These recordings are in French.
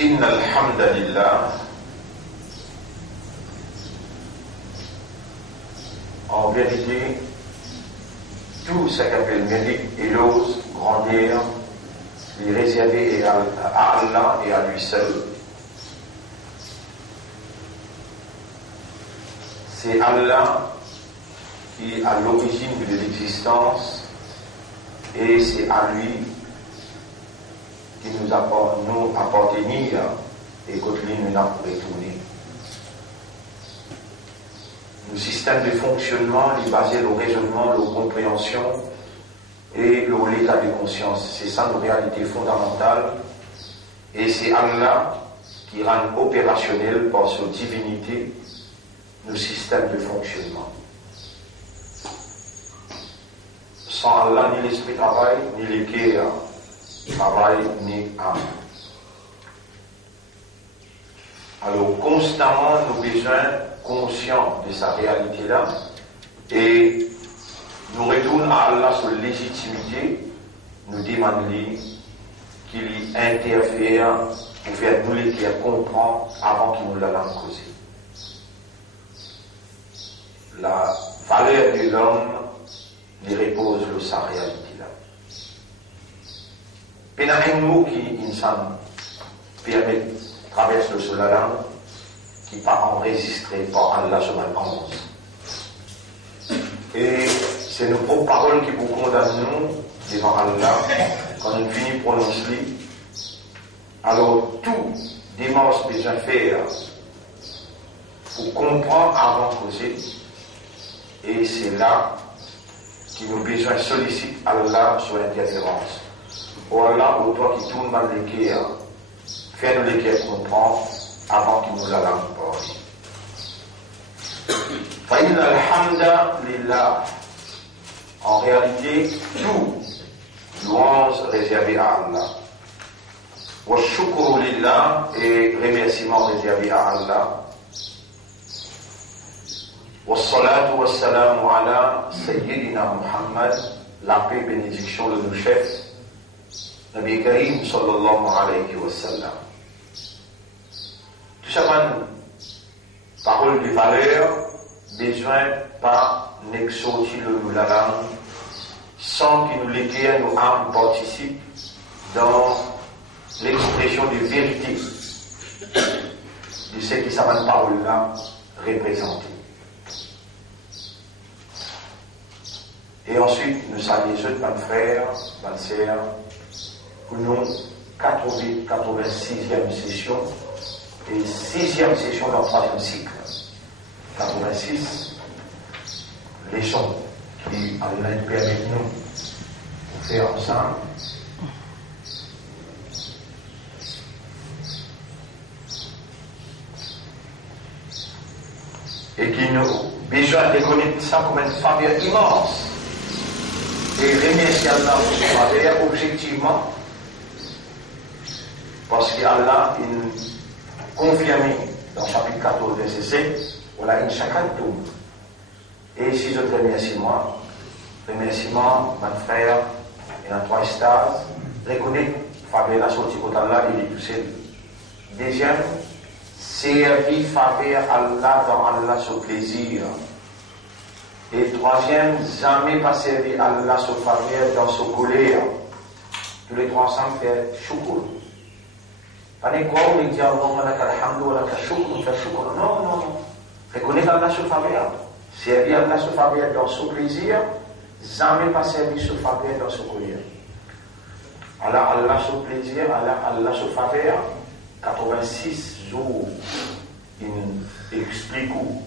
إن الحمد لله. En vérité, tout ce qu'appelle mérite, éloge, grandeur, est réservé à Allah et à lui seul. C'est Allah qui est à l'origine de l'existence et c'est à lui qui nous appartenir et que lui nous a retourné. Le système de fonctionnement est basé sur le raisonnement, la compréhension et l'état de conscience. C'est ça nos réalités fondamentales. Et c'est Allah qui rend opérationnel par sa divinité nos systèmes de fonctionnement. Sans Allah, ni l'esprit travaille, ni le cœur travaille, ni âme. Alors, constamment, nous avons besoin conscients de sa réalité-là et nous retournons à Allah sur légitimité, nous demandons qu'il interfère pour faire nous les cœurs comprendre avant qu'il nous la causer. La valeur de l'homme ne repose sur sa réalité-là. Pénal un mot qui insan permet traverse le sol qui part enregistré par Allah sur le 11. Et c'est nos propres paroles qui vous condamnent devant Allah quand on finit de prononcer. Alors tout démarche besoin faire pour comprendre avant de causer. Et c'est là que nous besoin solliciter Allah sur l'interférence. Oh Allah, au toi qui tourne dans les cœurs, fais-nous les cœurs comprendre avant qu'il nous la langue parle. Fa'inna alhamda lillah. En réalité, tout louange réservé à Allah. Wa shukru lillah et remerciement réservé à Allah. Wa salatu wa salamu ala Sayyidina Muhammad, la paix et bénédiction de nos chefs, Nabi Karim sallallahu alayhi wa sallam. Tout ça, parole de valeur, besoin pas n'exaucer le la langue, sans que nous l'éclairent, nos âmes participent dans l'expression de vérité de ce qui sa parole-là représente. Et ensuite, nous saluons les autres bonnes frères, bonnes sœurs, pour nous, 86e session et 6e session dans le 3e cycle. 86, leçons qui Allah permet nous de faire ensemble. Et qui nous besoin de connaître ça comme une faveur immense. Et remercier Allah pour cette faveur objectivement. Parce qu'Allah, il confirme dans le chapitre 14, verset 7, voilà une shakantum. Et si je te remercie moi, remerciement, mon frère, et dans 3 stades, reconnaître, faveur la sortie pour Allah, il est tout seul. Deuxième, servir faveur Allah dans Allah sur plaisir. Et troisième, jamais pas servir Allah sur faveur dans sa colère. Tous les trois ensemble fait shukr. Pas des quoi on dit Allahumma laka alhamdu wa laka shukr, on fait shukr. Non, non, non. Reconnaître Allah sur faveur. Servir Allah sur faveur dans son plaisir, jamais pas servir sur faveur dans sa colère. Allah sur plaisir, Allah sur faveur, 86 jours, il explique où.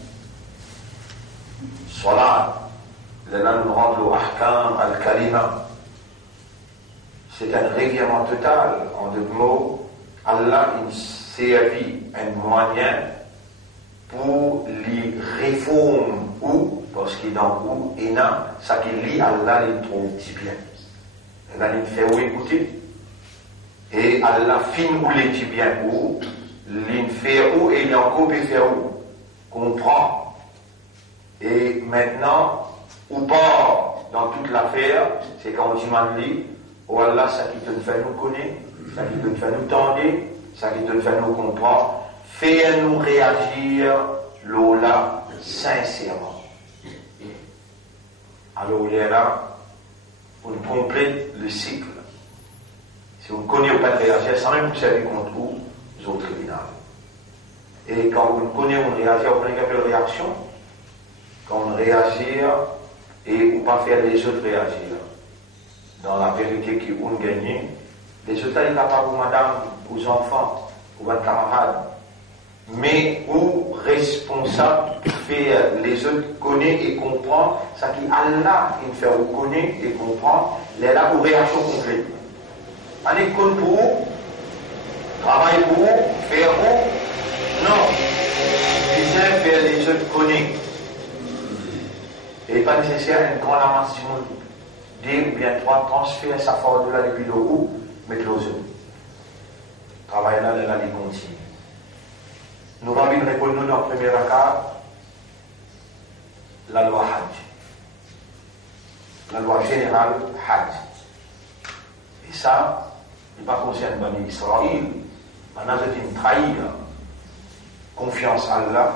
Salat, là nous rendons le ahkam al-kalima. C'est un règlement total, en 2 mots. Allah il servit un moyen pour les réformes ou, parce qu'il est dans ou et non, ça qui lit Allah il trouve si bien. Allah il fait ou écouter. Et Allah fin ou les dit bien ou, il fait ou et il encore peut faire ou. Comprend. Et maintenant, ou pas dans toute l'affaire, c'est quand on dit, oh Allah, ça qui te fait nous connaître, ça qui te fait nous tendre, ça qui te fait nous comprendre, fait nous réagir là sincèrement. Alors il est là pour nous compléter le cycle. Si on connaît ou pas de réagir, sans même vous servir contre vous, au tribunal. Et quand on connaît, on réagit, on connaît une réaction. Quand on réagit, et on pas faire les autres réagir. Dans la vérité qui on gagne, les autres sont capables, madame, aux enfants, aux camarades. Mais ou responsable faire les autres connaître et comprendre, ça qui Allah il fait connaître et comprendre, les là pour réaction complète. On est pour vous, travail pour vous, faire vous, non. Bien faire les autres connaître. Et pas nécessaire une grande ambition, deux ou bien trois, transférer sa force de là depuis le haut, mettre aux autres. Travail là, là, les continue. Nous allons répondre dans le premier cas, la loi Hajj. La loi générale Hajj. Et ça, il ne concerne pas Bani Israël. Maintenant, c'est une trahie. Confiance à Allah.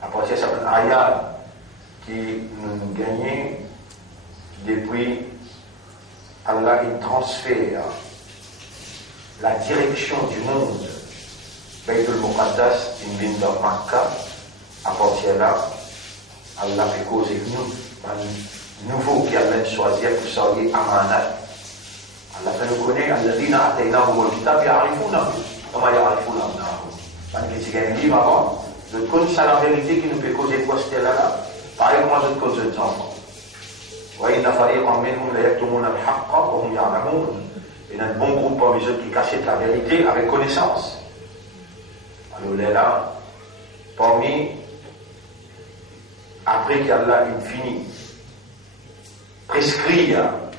Après, c'est un ayat qui nous gagne depuis Allah, il transfère la direction du monde. Baytul Muqaddas, une ville de Makkah, à partir de là, Allah fait causer avec nous, un nouveau qui a même choisi pour sortir Amanat. Allah fait nous connaître, Alladina Ataynahum al-Kitab ya'rifuna, comment ya'rifuna abnahum. Parce que c'est un livre avant, je connais ça la vérité qui nous fait causer quoi c'était là. Pareil comment je cause les enfants. وإن فريقا منهم ليكتمون الحق وهم يعلمون. Il y a un bon groupe parmi eux qui cachent la vérité avec connaissance. Alors là, parmi, après qu'Allah fini, prescrit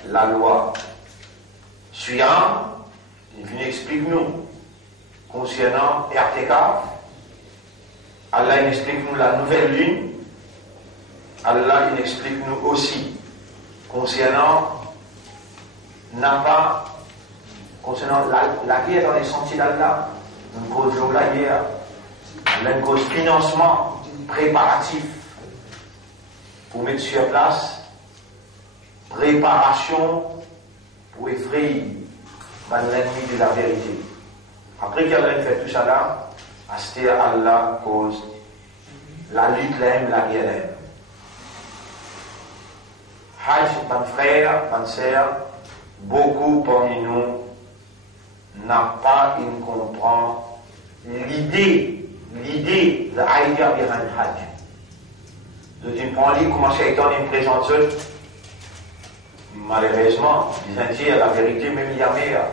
la loi suivante, il finit explique-nous concernant Ertekaf, Allah explique-nous la nouvelle lune, Allah explique-nous aussi concernant Napa, concernant la guerre dans les sentiers d'Allah, une cause de la guerre, une cause financement préparatif pour mettre sur place, préparation pour effrayer l'ennemi de la vérité. Après qu'Allah fait tout ça là, c'était Allah cause la lutte l'aime, la guerre l'aime. Hajj, mon frère, mon sœur, beaucoup parmi nous n'a pas une comprend l'idée de l'idée behind Hajj. De tu prends l'idée comment Shaitan il me présente malheureusement, disant la vérité même il y a meilleur.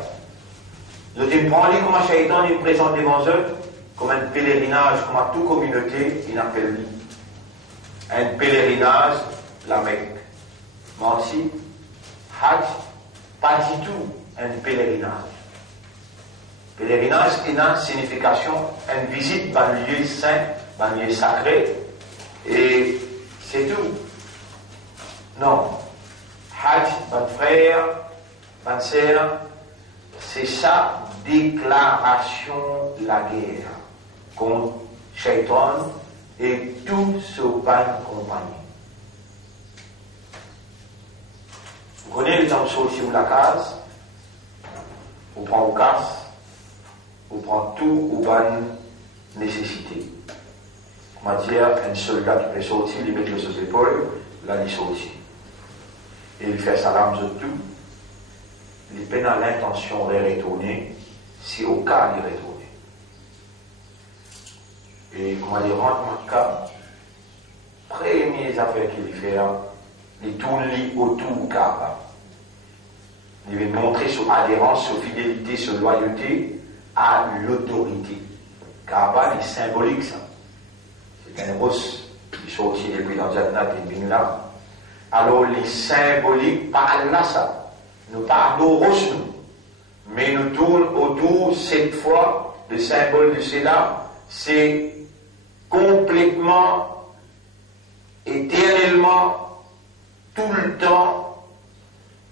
De tu prends l'idée comment Shaitan il me présente devant eux comme un pèlerinage, comme à toute communauté, il appelle lui. Un pèlerinage, la Mecque. Menti, Hajj, pas du tout un pèlerinage. Pèlerinage est une signification, une visite dans le lieu saint, dans le lieu sacré, et c'est tout. Non. Hajj, mon frère, ma sœur, c'est sa déclaration de la guerre contre Shaitan et tout ce ban compagnie. Vous connaissez les gens sortis de la case, on prend au casse, on prend tout au ban nécessité. On va dire, un soldat qui peut sortir, il met le sur ses épaules, là il sortit. Et il fait sa lame de tout. Il peine à l'intention de retourner, si au cas de retourner. Et comment dire, rentre dans le cas, premières affaires qu'il fait, il tourne autour Kaaba. Il veut montrer son adhérence, son fidélité, son loyauté à l'autorité. Kaaba est symbolique, ça. C'est un russe qui sortit depuis dans Jannat et Binla. Alors, les symboliques, pas Allah, ça. Nous pas nous russes, nous. Mais nous tournons autour, cette fois, le symbole de cela, c'est complètement, éternellement, tout le temps,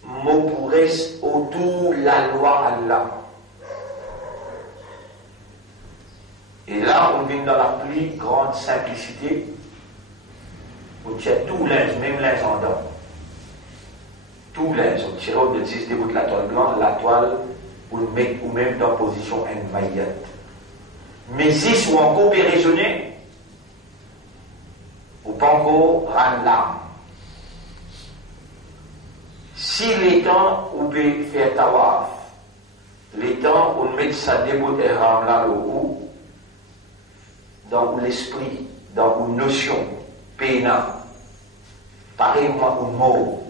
mot pour reste autour la loi Allah. Et là, on vient dans la plus grande simplicité, où tu as tout linge, même linge en dents. Tout linge, on tire au dessus de la toile blanche, la toile, ou même dans la position enmaillette. Mais si soit encore pérésionné, ou pas encore rendre l'âme. Si les temps où on peut faire tawaf, les temps où on met sa déboute et ram là le haut, dans l'esprit, dans une notion, péna, pareil moi un mot.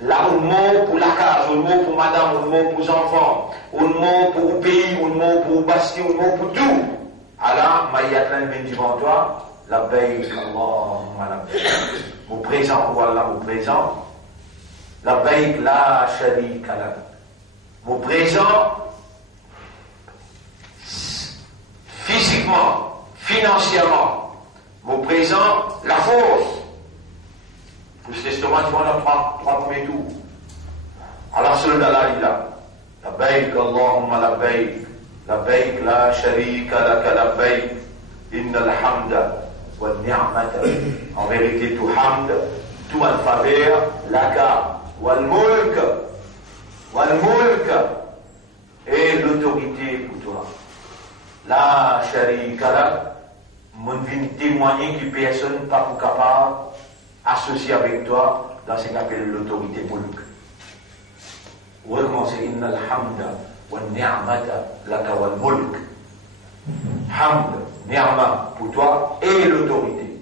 Là, un mot pour la case, un mot pour madame, un mot pour les enfants, un mot pour le pays, un mot pour le bastion, un mot pour tout. Alors, Maïatlan vient devant toi, la baïk, Allah, la baïk. Au présent, voilà, au présent, la baïk, la sharika lak. Au présent, physiquement, financièrement, au présent, la force. Pour cet estomac, tu vois, on a trois premiers tours. Alors, celui-là, là, il a. La baïk, Allahumma la baïk, la sharika laka la baïk, inna alhamda wa ni'mata. En vérité, tout hamd, tout en faveur, laka, wal mulk, et l'autorité pour toi. La sharika laka, mon vient témoigner que personne n'est pas capable associé avec toi dans ce qu'on appelle l'autorité mulk. Ou recommencer inna alhamda wa ni'mata laka wal mulk. Hamd, ni'ma pour toi et l'autorité.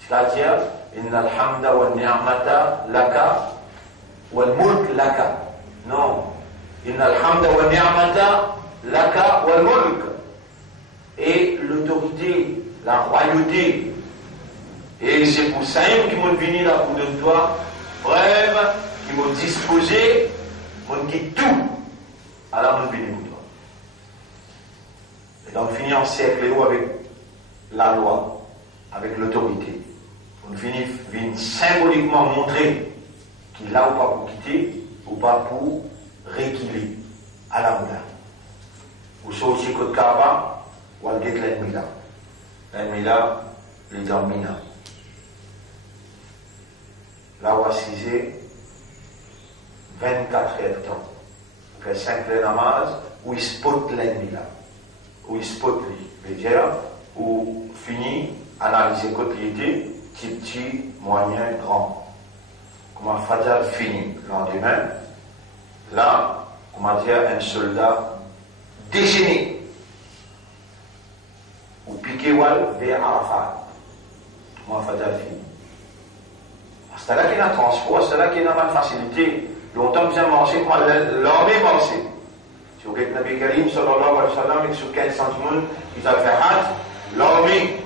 C'est-à-dire inna alhamda wa ni'mata laka wal mulk laka. Non. Inna alhamda wa ni'mata laka wal mulk. Et l'autorité, la royauté. Et c'est pour ça qu'ils m'ont venu là pour de toi, bref, qu'ils m'ont disposé, m'ont dit tout. Alors, m'ont venu pour toi. Et donc, on finit en cercle avec la loi, avec l'autorité. On finit symboliquement montrer qu'il a ou pas pour quitter, ou pas pour réquiller à la moula. Ou soit aussi côté Kaaba, ou à l'ennemi là. L'ennemi là, les domina. Là où assisé 24 heures de temps. On fait 5 heures de namaz, où il spot l'ennemi là. Où il spot les dire, où finit, analyser côté piété, petit, moyen, grand. Comment Fajr finit le lendemain. Là, comment dire, un soldat déchaîné. Ou piqué vers Arafat. Comment Fajr finit. C'est là qu'il y a un transport, c'est là qu'il y a une facilité. Longtemps que j'ai marché, comment l'armée marché. Si vous êtes Nabi Karim, sallallahu alayhi wa sallam, et sur 15 centimes, qui a fait hâte, l'armée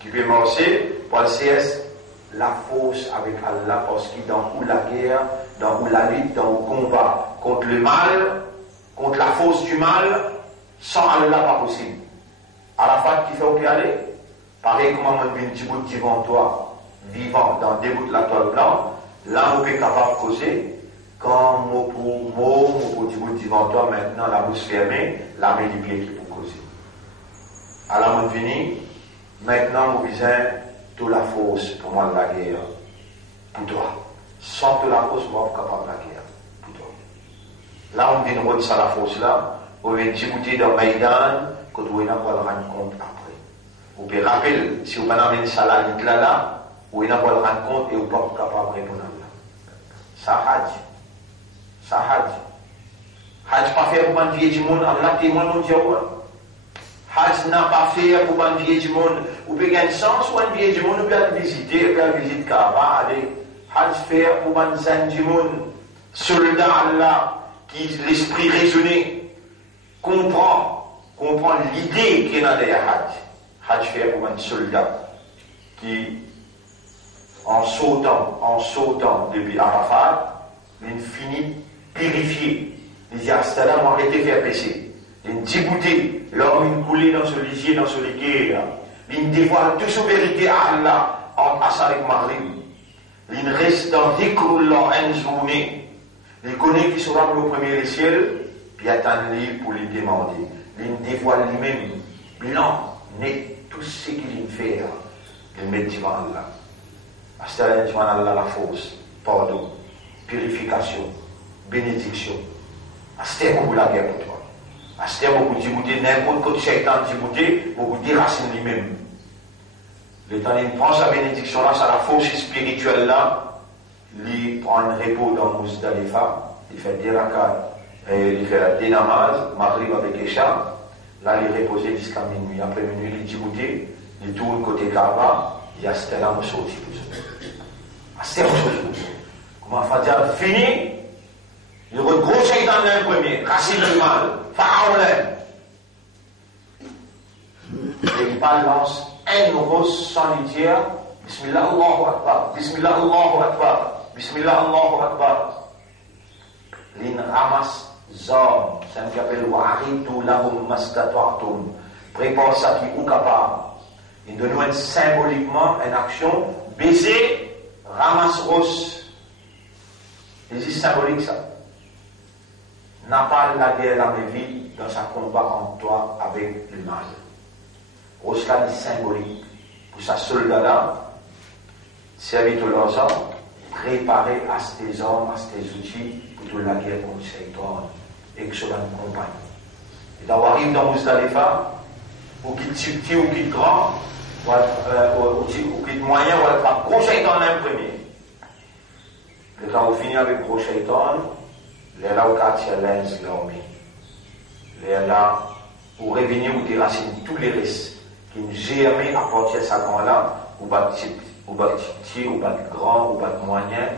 qui peut marcher, pour le CS, la force avec Allah, parce qu'il dans où la guerre, dans où la lutte, dans où le combat contre le mal, contre la force du mal, sans Allah, pas possible. Arafat qui fait au pied aller, pareil comme on vient du bout devant toi. Vivant dans des bouts de la toile blanche, là on peut capable de causer, quand mot pour du bout devant toi, maintenant la bouche fermée, la main du pied qui peut causer. Alors on finit, maintenant on vient toute la force pour moi de la guerre, pour toi. Sans toute la force, moi je suis capable de la guerre, pour toi. Là on vient de ça la force là, on vient de dans Maïdan, quand on n'a pas le rendre compte après. Vous pouvez rappeler, si vous n'avez pas ça là, où il n'a pas le rendre compte et où pas capable de répondre à ça. Ça Hajj. Hajj pas fait pour un vieux du monde, Allah témoin nous dit Hajj n'a pas fait pour un vieux du monde. Ou peut gagner sens ou un vieux du monde, ou peut visiter, ou peut visiter Kaaba, aller. Hajj fait pour un zen du monde. Soldat Allah, qui l'esprit raisonné, comprend l'idée qu'il y a derrière Hajj. Hajj fait pour un soldat qui en sautant depuis Arafat, il finit purifié. Il dit, Astana m'a arrêté de faire péché. Il débouté, l'homme coulé dans ce lisier, dans ce liquide. Il dévoile toute sa vérité à Allah, entre Asa et Maghrib. Il reste dans Dhikrullah une journée. Il connaît qu'il sera le premier des ciels, puis attend lui pour lui demander. il dévoile lui-même, blanc, net, tout ce qu'il fait, il met devant Allah. C'est devant Allah la force, pardon, purification, bénédiction. C'est beaucoup la guerre pour toi. C'est beaucoup de n'importe quoi de shaitan, beaucoup de racines lui-même. Le temps il prend sa bénédiction là, ça la force spirituelle là, il prend un repos dans Muzdalifa, il fait des rakats, il fait des namazes, Maghrib avec Isha, là il est reposé jusqu'à minuit. Après minuit, il Djibouti, il tourne côté Kaaba, il y a Stella Moussouti. C'est autre chose. Comment Fadia fini, il regroupe Shaitan le premier, Racine le mal, Pharaon et il balance un rose sans lui dire Bismillah Allahu Akbar, Bismillah Allahu Akbar, Bismillah Allahu Akbar. Il ramasse Zom, c'est ce qu'on appelle Wa'aridu lahum mastata'tum. Prépare ça qui est capable. Il donne symboliquement une action, baiser, ramasse rose. C'est symbolique ça. N'a pas la guerre dans mes vies dans sa combat en toi avec le mal. Rose là est symbolique. Pour sa soldat-là, servir tous leurs hommes, préparer à ces hommes, à ces outils pour toute la guerre contre Shaitan et que cela nous compagne. Et d'avoir arrivé dans Muzdalifa, ou qu'il est petit ou qu'il est grand, ou qu'il est moyen, ou qu'il est gros Shaitan l'imprimer. Le temps où finit avec gros Shaitan, les là où il y a l'ens, les là où revenir ou déraciner tous les risques qui ne jamais à partir de ce temps-là, ou petit, ou petit, ou grand, ou moyen,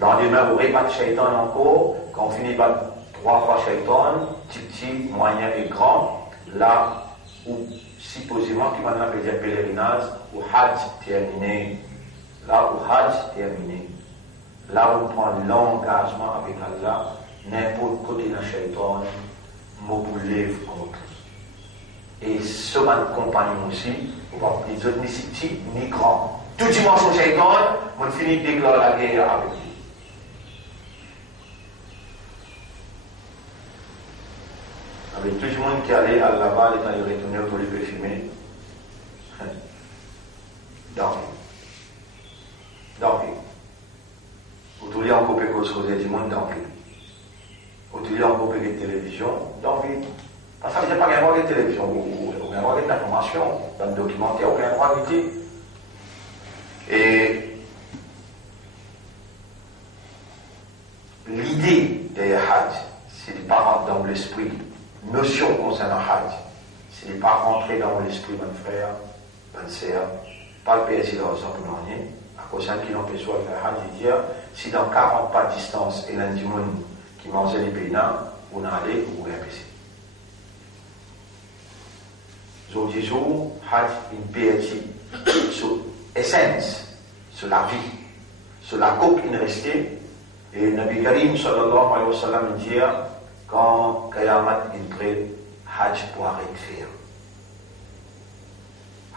lendemain, vous répète Shaitan encore, quand on finit par 3 fois Shaitan, petit, moyen et grand, là où supposément, qui maintenant veut dire pèlerinage, où Hajj terminé, là où Hajj terminé, là où on prend l'engagement avec Allah, n'importe côté d'un Shaitan, vous lève contre. Et ce compagnon aussi, les autres ni petits ni grands. Tout dimanche Shaitan, on finit de déclarer la guerre avec lui. Avec tout le monde qui allait à là-bas, quand il retournait pour les fumer, David. Autour de encore quelque chose du monde, David. Autour de encore de télévision, David. Parce que je n'ai pas droit de télévision, ou droit d'information, dans le documentaire, aucun droit d'utilité. Et l'idée des Hajj, c'est de ne pas rentrer dans l'esprit. Notion concernant Hajj, c'est de ne pas rentrer dans l'esprit, mon frère, bonne sœur, pas le PSG dans le rien, à cause d'un qui n'empêche pas de faire Hajj, et dire, si dans 40 pas de distance, et l'un du monde qui mangeait les pays là, on allait, vous pouvez apaiser. Aujourd'hui, Hajj, une PhD sur l'essence, sur la vie, sur la coupe qui est restée. Et Nabi Karim sallallahu alayhi wa sallam dit quand Qayamat est prêt, Hajj pour arrêter de faire.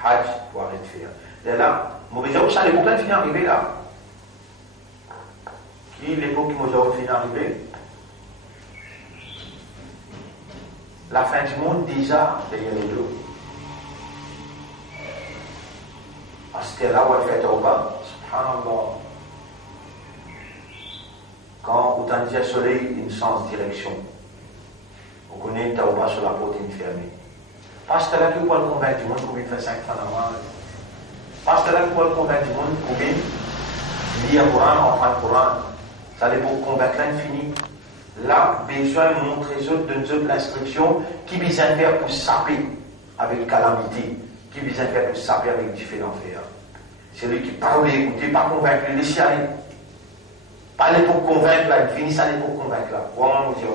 Hajj pour arrêter de faire. Et là, je vais dire, ça l'époque là, finit arrivé là. Qui est l'époque qui m'a fini arrivé? La fin du monde déjà derrière les deux. C'était là où elle fait Tauba, subhanallah. Quand autant dit le soleil, une sens direction. On connaît Tauba sur la porte fermée. Parce que là, tu peux le convaincre du monde combien il fait 5 fois la mois. Parce que là, tu peux le convaincre du monde combien il lit le Coran, en le Coran. Ça allait pour convaincre l'infini. Là, besoin de montrer de l'instruction qui vise à faire pour saper avec calamité, qui vise à faire pour saper avec différents faits. C'est lui qui parle, écouter, pas convaincre, laisser aller. Pas aller pour convaincre là, il finit ça aller pour convaincre là. Vraiment, nous dire.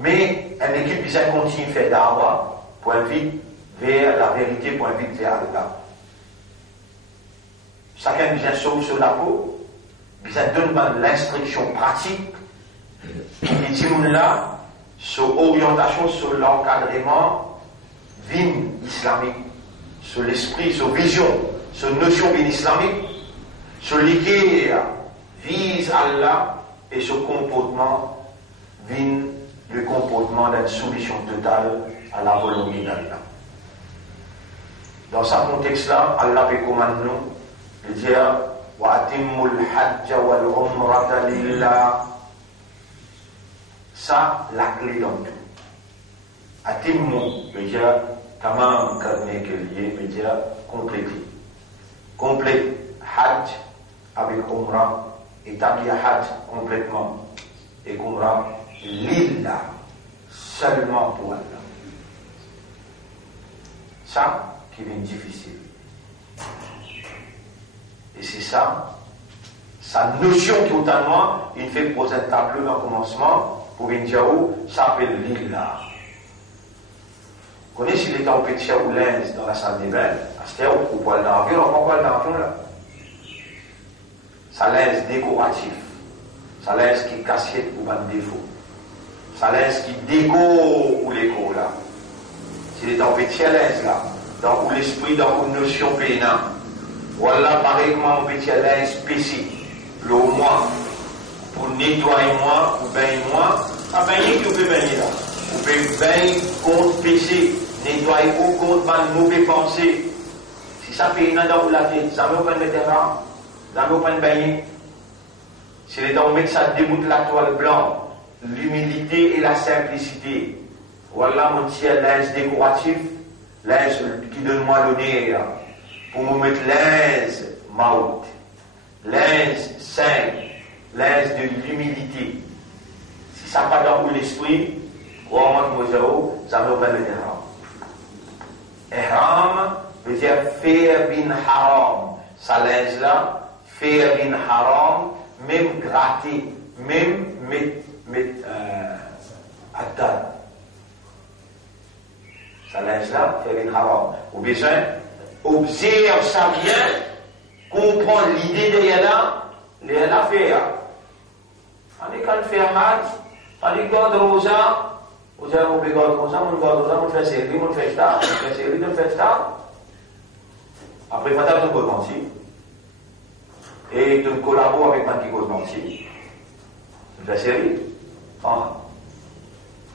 Mais une équipe vise à continuer à faire d'arbre pour inviter vers la vérité, pour inviter vers Allah. Chacun vient sur la peau. Ça donne l'instruction pratique et dit là sur l'orientation, sur l'encadrement vin islamique, sur l'esprit, sur vision, sur notion vin islamique, sur l'idée vise Allah et sur comportement vin le comportement d'une soumission totale à la volonté d'Allah. Dans ce contexte-là, Allah peut commander nous de dire wa atimmul hajja wal umrata lillah. Ça, la clé dans tout. Atimmu veut dire tamam karne ke liye, veut dire compléter. Complet hajj avec umrah, établir hajj complètement et umrah lillah, seulement pour Allah. Ça qui est difficile. Et c'est ça, sa notion qui totalement, il fait poser un tableau dans le commencement pour venir dire où ça s'appelle lillah. Vous connaissez les temps où petit ou linge dans la salle des bains, à ce temps où on voit l'avion, on voit l'avion là. Ça linge décoratif, ça linge qui cassette ou pas de défaut, ça linge qui déco ou l'écho là. C'est les temps où petit linge là, dans l'esprit, dans une notion pénale. Voilà pareillement un petit linge PC, le moins, pour nettoyer moi, ou baigner moi, à baigner qui vous pouvez baigner là. Vous pouvez baigner contre PC, nettoyer ou contre ma mauvaise pensée. Si ça fait une dans la tête, ça ne veut pas mettre là, ça ne veut pas baigner. Si les dents mettent ça déboute la toile blanche, l'humilité et la simplicité. Voilà mon petit linge décoratif, linge qui donne moi l'honneur. Pour me mettre linge maout, linge saint, linge de l'humilité. Si ça n'a pas dans l'esprit, ça ne veut pas le ihram. Ihram veut dire faire bin haram. Ça linge là, faire bin haram, même gratter, même mettre à table. Ça linge là, faire bin haram. Ou besoin, observe ça bien, comprendre l'idée derrière là, les l'affaire. On est quand le faire mal, on est garde rosa, vous avez oublié garde rosa, on fait série, on fait ça, on fait série, on fait ça. Après, il faut t'avoir de mentir. Et tu collabores avec moi qui cause mentir. On fait série.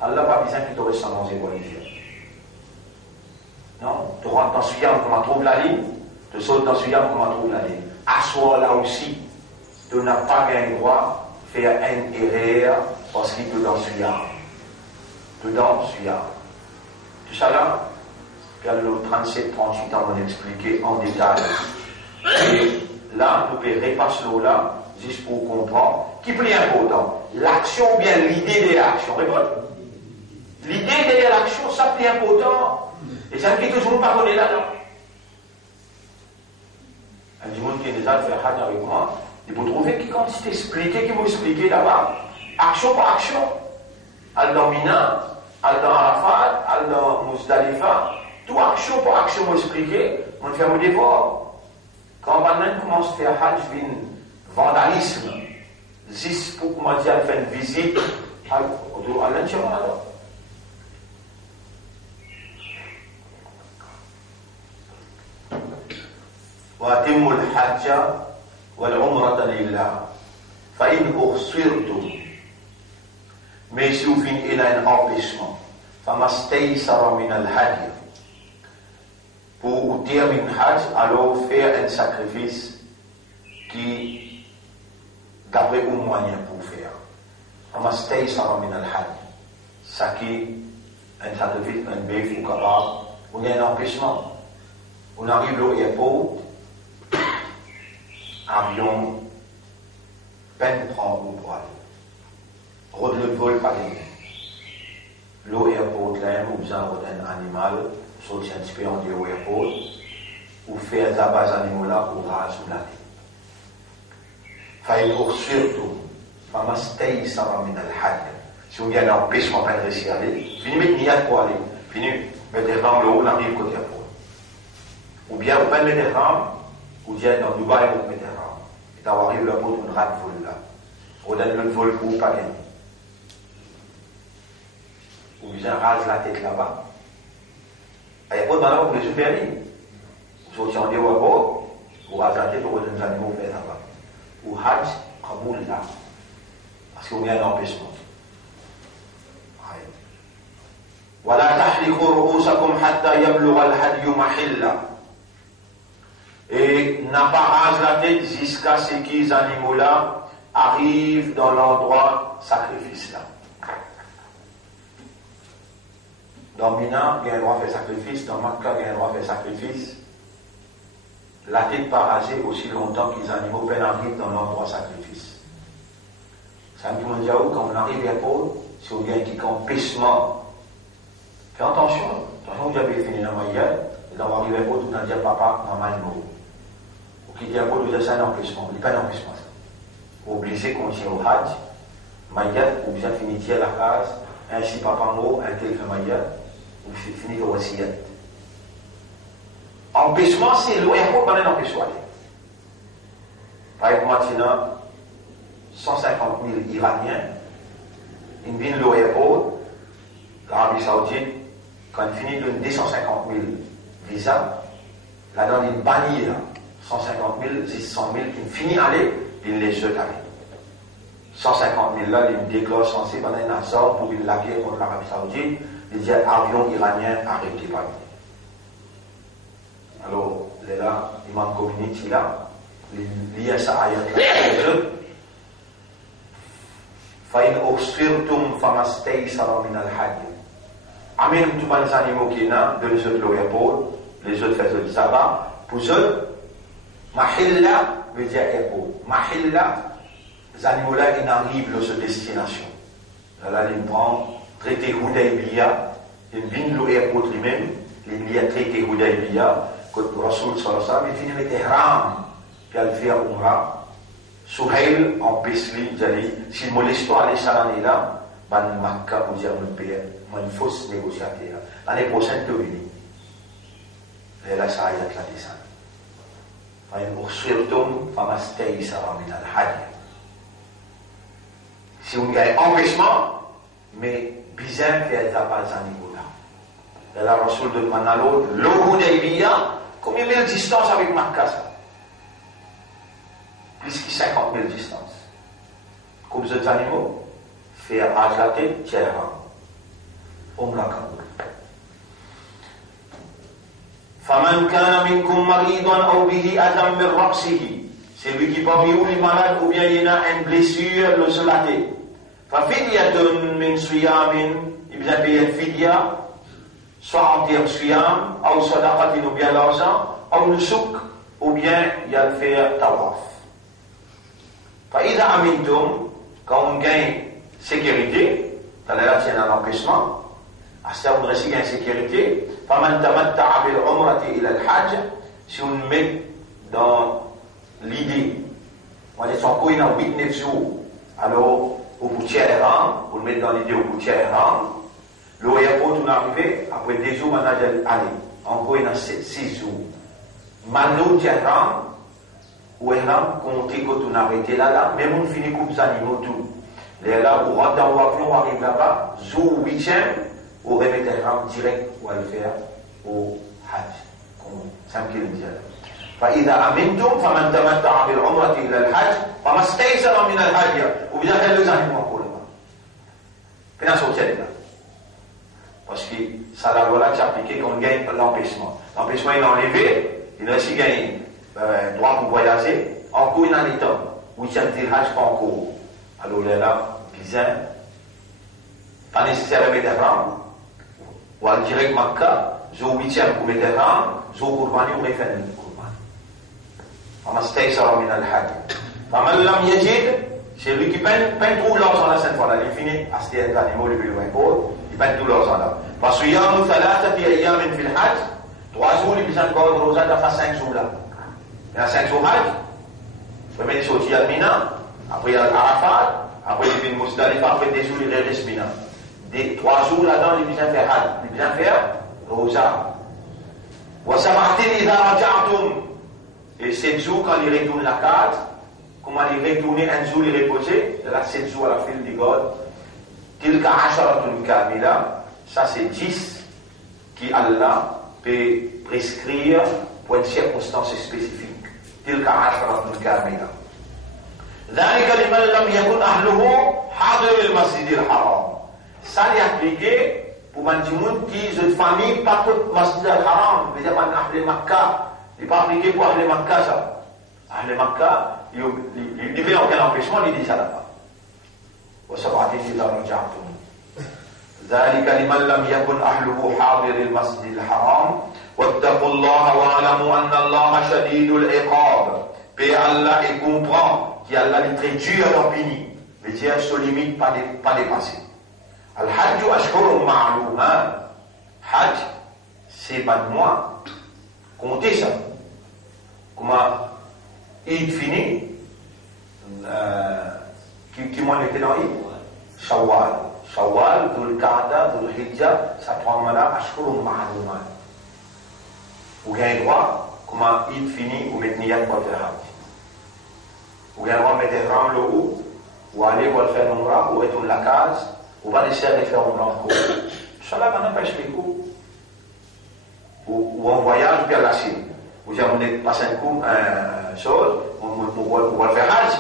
Allah pas besoin qu'il te reste sans manger pour les dire. Non, tu rentres dans ce yam comme on trouve la ligne, tu sautes dans ce yam comme on trouve la ligne. À soi là aussi, tu n'as pas gagné droit de faire un erreur parce qu'il te dans ce yam. Tu dans ce yam. Tout ça là, le 37-38 ans on expliqué en détail. Et là, nous pouvons repasser là, juste pour comprendre, qui est plus important, l'action ou bien l'idée de l'action. L'idée de l'action, ça plus important. Et ça ne fait que je ne pas connaître là-dedans. Il y a des gens qui ont déjà fait Hajj avec moi. Il faut trouver qui, quand il t'expliquait, qui vont expliquer là-bas, action par action. Al-dans Mina, Al-dans Arafat, Al-dans Muzdalifa, tout action par action, vont expliquer, on fait un effort. Quand maintenant commence à faire Hajj, vandalisme, juste pour commencer à faire une visite, à l'enchaînement alors. وأتموا الحج والعمرة لله فإن أخسرتم mais si vous finissez il a un empêchement فما استيسر من الهدي pour terminer le hajj alors faire un sacrifice qui d'après un moyen pour faire فما استيسر من الهدي ça qui un sacrifice un bœuf ou capable on a un empêchement on arrive au aéroport avion, peine prend au poil. Rôde le vol par les mains. L'eau airport là, ou bien un animal, sortir un petit peu en dit au airport, ou faire la base animal là pour rase ou la vie. Faille pour surtout, fama stay ça va mener le hajj. Si on vient en pêche, on va pas réussir à aller. Fini mettre niat pour aller. Fini mettre dans l'eau, on arrive côté airport. Ou bien on va mettre ou bien dans Dubaï, on mettre et d'avoir arrivé là pour une rate vol là. On donne le vol pour pas gagner. Ou bien rase la tête là-bas. Il n'y a pas de malheur pour les super-lignes. Vous sortez en déo à bord, vous rasez la tête pour les animaux faire là-bas. Ou Hajj, Kaboul là. Parce qu'on y a un empêchement. ولا تحلقوا رؤوسكم حتى يبلغ الهدي محله. Et n'a pas rasé la tête jusqu'à ce que les animaux-là arrivent dans l'endroit sacrifice-là. Dans Mina, il y a un droit de faire sacrifice. Dans Makka, il y a un droit de faire sacrifice. La tête pas rasée aussi longtemps que les animaux peuvent arriver dans l'endroit sacrifice. Ça me dit quand on arrive à Pôle, si on vient avec un empêchement, fais attention, vous avez fini la maillette, et quand on arrive à Pôle, vous allez dire papa, normalement. Ou qui dit à Pôle, vous avez un empêchement. Il n'y a pas d'empêchement. Vous obligez de continuer au Hajj, maillette, ou bien finir la case, ainsi papa mot, un tel fait maillette, ou finir au wasiyat. Empêchement, c'est l'aéroport dans un empêchement. Par exemple, maintenant, 150 000 Iraniens, ils viennent à l'aéroport, l'Arabie Saoudite, quand ils finissent de 250 000 visas, là-dedans, ils bannissent 150 000, 600 000, qui finissent d'aller, ils les jettent aller. 150 000 là, ils déclarent censés pendant un assaut pour une guerre contre l'Arabie Saoudite, ils disent avion iranien arrêté par lui. Alors, là, l'imam community là, lié à sa ayat là, فَإِنْ أُخْصِرْتُمْ فَمَا اسْتَيْسَرَ مِنَ الْحَدْيِ. Amène tous les animaux qui sont là, de les autres l'aéroport, les autres font le sabbat, pour eux, Mahilla veut dire aéroport. Mahilla, les animaux là, ils arrivent à leur destination. Là, ils prennent traité Hudaybiya, ils viennent à l'aéroport lui-même, ils y a traité Hudaybiya, que le Rasoul sallallahu alayhi wa sallam, il finit avec ihram, puis il fait umrah. Souhail empêche lui d'aller, s'il moleste pas aller ça l'année là, ban Makka pour dire mon père, mon fausse négociateur. L'année prochaine, tu venir. Et là, ça a été la descente. Si on gagne empêchement, mais bizarre qu'elle n'a pas à niveau là. Et là, Rasoul demande à l'autre, le Hudaybiya, combien de distance avec Makka ça? Plus que 50 000 distance. Comme ces animaux, faire la tête, tiens, on l'a Kaboul. فَمَنْ كَانَ مِنْكُمْ مَرِيضًا أَوْ بِهِ أَذًى مِنْ رَأْسِهِ. C'est lui qui parmi vous, les malades, ou bien il a une blessure sur la tête. فَفِدْيَةٌ مِنْ صِيَامٍ. Il vient payer une fidya, soit en termes siyam, ou sadaqatin, ou bien l'argent, ou le souk, ou bien il y a le faire tawaf. فإذا أمنتم, quand on gagne sécurité, là c'est un empêchement, à ce moment on gagne sécurité, فمن تمتع بالعمرة إلى الحج, si on met dans l'idée, on est sans quoi il y a 8-9 jours, alors au bout de ihram, on le met dans l'idée au bout de ihram, le aéroport on est arrivé, après 2 jours on a dit allez, encore il y a 6 jours. Maintenant ihram, ou ihram, compter quand on a arrêté là, même on finit comme les animaux tout. Là, on rentre dans l'avion, on arrive là-bas, jour 8e, on remet ihram direct, on va le faire au Hajj, comme 5 km. فإذا أمنتم فمن تمتع بالعمرة إلى الحج فما استيسر من الهدي. Ou bien quel les animaux pour le moment. Puis on sortit là. Parce que ça la loi là qui appliquée qu'on gagne l'empêchement. L'empêchement il est enlevé, il a aussi gagné droit pour voyager, encore il en est temps. 8e du Hajj pas encore. Alors là, bizarre, pas nécessaire de mettre ihram, ou à direct Makka, jour 8e pour mettre ihram, jour Qurbani ou faire une Qurbani. فما استيسر من الحج. فمن لم يجد, c'est lui qui peine tout l'argent là cette fois-là, il finit à ce qu'il y a des animaux, le vélo impôt, il peine tout l'argent là. فصيام 3 أيام في الحج, 3 jours, il besoin de garder rosa d'avoir 5 jours là. Il y a 5 jours Hajj, il va sortir à Mina, après il y a Arafat, après il vient Muzdalifa, après 2 jours il reste Mina. 3 jours là-dedans, il besoin de faire Hajj, il besoin de faire rosa. وسبعة إذا رجعتم. Et 7 jours, quand il retourne la carte, comment il retourne un jour, il reposer, là 7 jours à la file du God, tilka asharatun kamila, ça c'est 10 qui Allah peut prescrire pour une circonstance spécifique. Tilka asharatun kamila. ذلك لمن لم يكن أهله حاضر المسجد الحرام. Ça l'est appliqué pour les gens qui ont une famille, pas tout Masjid al-Haram, mais dire Ahl Makkah. Il n'est pas appliqué pour Ahl Makkah, ça. Ahl Makkah, il n'y a aucun empêchement, il dit ça là-bas. وسبعة إذا رجعتم ذلك لمن لم يكن أهله حاضر المسجد الحرام واتقوا الله واعلموا أن الله شديد العقاب. Paix Allah et comprend qu'Allah est très dur à leur punir. Mais Dieu se limite pas dépasser. Al-Hajj ashhurun ma'lumat. Hajj, c'est pas de moi. Comptez ça. Comment il finit qui m'en était dans l'île Shawwal. Shawwal, Dhul Qa'da, Dhul Hijjah, ça prend là, ashhurun ma'lumat. Vous avez droit, comment il finit, vous mettez niyat pour faire Hajj. Vous avez droit de mettre un le haut, ou aller pour faire Umrah, ou retourner la case, ou va essayer de faire Umrah encore. Inch'Allah, on n'empêche les coups. Ou en voyage vers la Chine. Vous avez passé un coup, chose, on va le faire Hajj.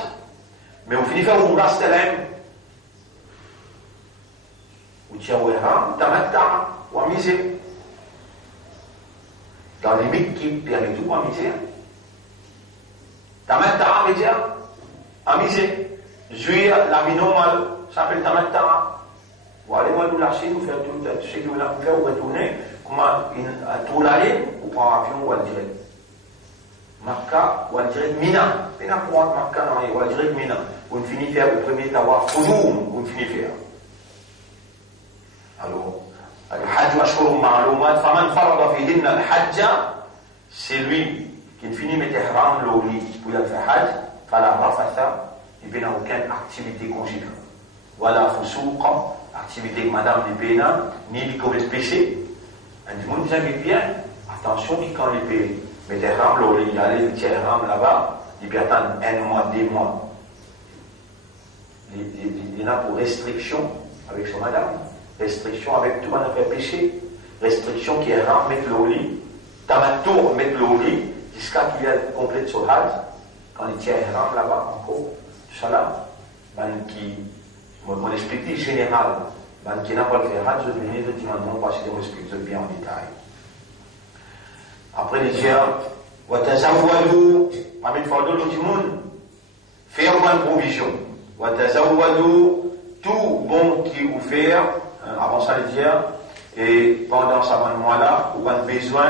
Mais vous finissez par Umrah, c'était l'aime. Vous tirez au Ihram, Tamatta, ou à miser. Dans les limites qui permettent tout à miser. Tamatta, à miser. À miser. Juillet, la vie normale, ça s'appelle Tamatta. Vous allez voir nous lâcher, vous faire tout ce que vous voulez faire, vous retournez. Comment, à tout l'aller, vous prenez un avion ou à direct. Makkah, ou à direct Mina. Mina pour Makkah, non, ou à direct Mina. Vous finissez faire le premier tawaf, vous finissez faire. Alors, الحج أشهر معلومات فمن فرض فيهن الحج c'est lui qui finit met ihram l'oli pour y faire hajj فلا رفث il n'y a aucune activité conjugale ولا فسوق activité que madame ne peut ni il commet péché un du monde dit bien attention qui quand il peut mettre ihram l'oli il allait mettre ihram là-bas il peut attendre un mois, 2 mois il y en a pour restriction avec son madame. Restriction avec tout, on a fait péché. Restriction qui est rare, mettre le au lit. Tamattour, mettre le au lit, jusqu'à qu'il ait complète son hajj. Quand il tient rare là-bas, encore. Inch'Allah, mon expliqué général, qui n'a pas le fait hajj, je vais venir effectivement passer des explications bien en détail. Après, il dit, Watazawwadou, parmi le fardeau de tout le monde, faire bonne provision. Watazawwadou, tout bon qui vous fait, avant ça le dire, et pendant ce moment-là, vous avez besoin,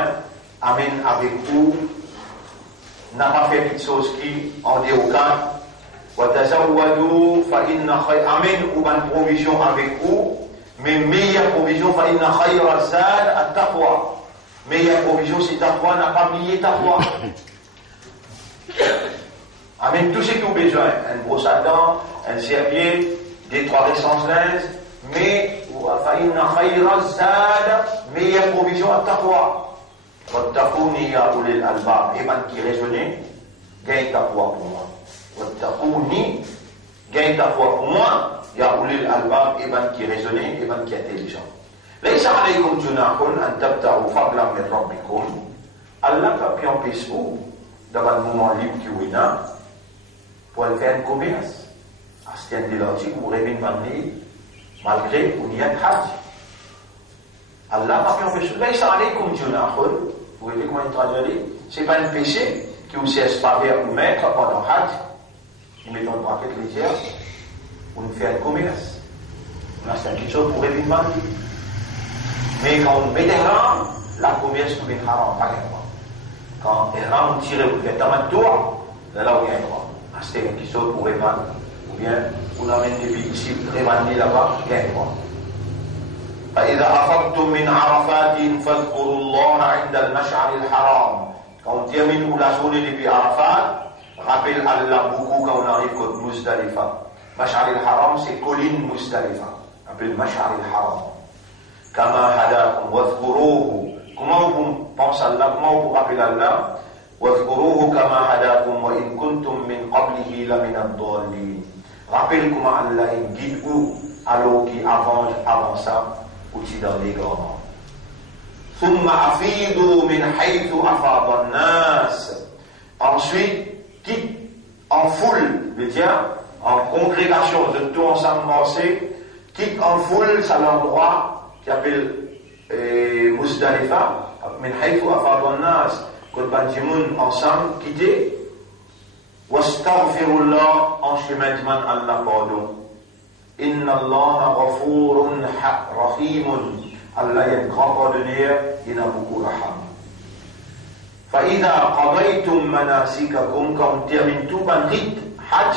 amène avec vous, n'a pas fait quelque chose qui en dérogatoire. Watazawwadou, amène ou une provision avec vous, mais meilleure provision, fa'inna khayra zad at-taqwa. Meilleure provision, c'est taqwa, n'a pas oublié taqwa. Amène tout ce que vous avez besoin, un brosse à dents, un serre-pied, des 3 essences linges, mais فإن خير الزاد meilleure provision à taqwa. Wattaquni ya ulil albab. Et man qui raisonnait, gagne taqwa pour moi. Wattaquni, gagne taqwa pour moi, ya ulil albab. Et man qui raisonnait, et man qui est intelligent. ليس عليكم جناح أن تبتغوا فضلا من ربكم. Allah n'a pas empêché vous, dans un moment libre qui vous est là, pour faire un commerce. C'est un délantique où vous rêvez de m'amener, malgré vous n'y êtes hajj. Allah n'a pas empêché. Laïsa alaykum junahun. Vous voyez comment il traduit? C'est pas un péché qui vous cesse pas vers vous mettre pendant hajj. Nous mettons le braquet légère, vous nous faites un commerce. Là, c'est quelque chose pour rêver de m'amener. Mais quand on met des rames, la commerce tout est haram, pas qu'un droit. Quand les rames tirent, vous faites un tour, là, vous avez un droit. C'est quelque chose pour rêver de m'amener. Bien, vous l'amenez depuis ici, rémanez là-bas, gain droit. فإذا أفضتم من عرفات فاذكروا الله عند المشعر الحرام. Quand on termine la journée depuis Arafat, rappelle Allah beaucoup quand on arrive au Muzdalifa. Mash'ar al-Haram, c'est colline Muzdalifa. Appelle Mash'ar al-Haram. Kama hadakum wadhkuruhu. Comment vous pensez Allah, comment vous rappelez Allah? Wadhkuruhu kama hadakum wa in kuntum min qablihi la min ad-dallin. Rappelle comment Allah guide vous alors qu'il avant ça, ou dans les grands. ثم أفيضوا من حيث أفاض الناس. Ensuite, quitte en foule, veut dire en congrégation de tout ensemble, quitte en foule, c'est l'endroit qui appelle Muzdalifa, min haythu afada an-nas, quand Banjimoun ensemble, quitter, wastaghfirullah, en chemin d'Iman Allah pardon. Inna Allah ghafurun rahimun. Allah est un grand pardonneur, il a beaucoup raham. فإذا قضيتم مناسككم quand on termine tout ban rite hajj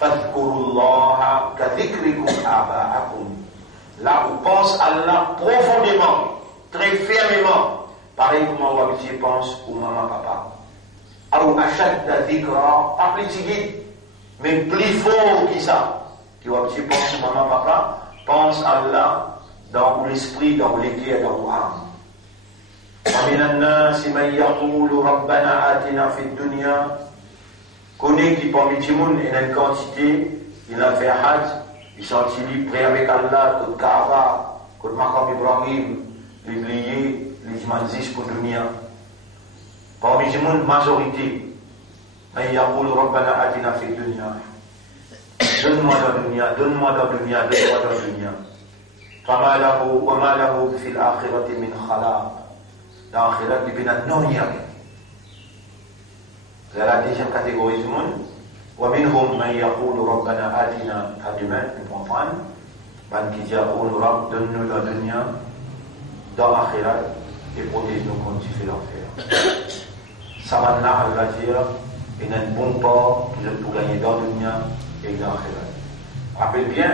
فاذكروا الله كذكركم آباءكم. Là on pense à Allah profondément, très fermement, pareil comme on habitué pense au maman papa. Ou ashadda dhikra, pas plus tigide, mais plus fort que ça. Qui va habitué pense au maman papa, pense à Allah dans l'esprit, dans l'été, dans l'âme. ومن الناس من يقول ربنا آتنا في الدنيا. Connaît qui parmi les gens, il y a une quantité, il a fait Hajj, il sont prêts avec Allah, que Kaaba, que Maqam Ibrahim, l'oublié, les manzis pour dunya. Parmi les gens, majorité, من يقول ربنا آتنا في الدنيا. Donne-moi dans la dunya, donne-moi dans la dunya, donne-moi dans la dunya. فما له وما له في الآخرة من خلاق. Dans l'akhirat, il n'y a non rien. C'est la deuxième catégorie du monde. ومنهم من يقول ربنا آتنا demain, nous comprendre. Man qui dit يقول رب donne-nous la dunya dans l'akhirat et protège-nous quand tu fais l'enfer. Ça maintenant, Allah dit, il y a un bon port pour gagner dans la dunya et dans l'akhirat. Rappelle bien,